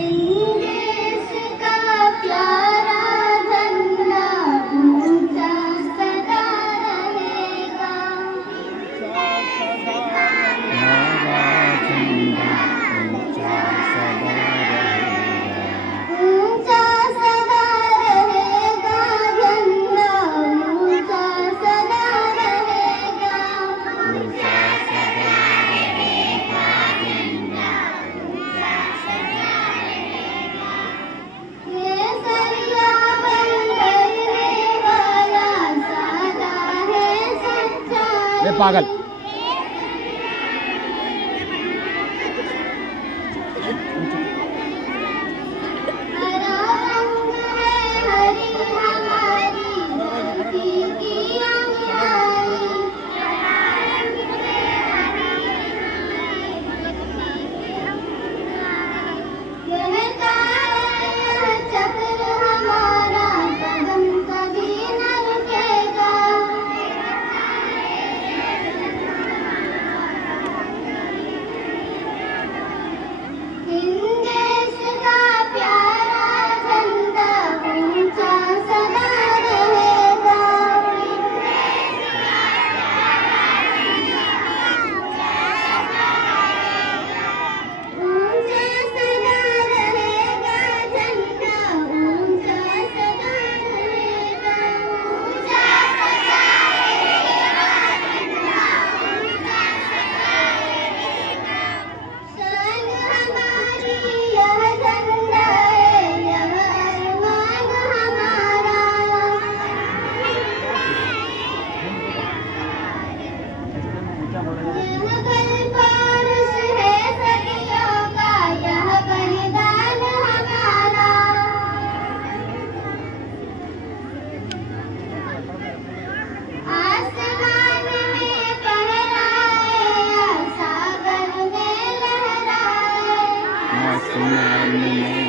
देश का प्यारा झंडा ऊंचा सदा रहेगा। ऊंचा सदा रहेगा झंडा ऊंचा सदा रहेगा। केसरिया बनने वाला सादा है सच्चा। पागल हरा रंग है हरी हमारी धरती की अंगाई। कहता है यह चक्र हमारा कदम कभी न रुकेगा। हिंद देश का प्यारा झंडा ऊंचा सदा रहेगा। ऊंचा सदा रहेगा झंडा ऊंचा सदा रहेगा। ऊंचा सदा रहेगा झंडा ऊंचा सदा रहेगा। शान हमारी यह झंडा है यह अरमान हमारा। यह कल्पवृक्ष है सदियों का यह बलिदान हमारा। आसमान में फहराए या सागर में लहराए। आसमान में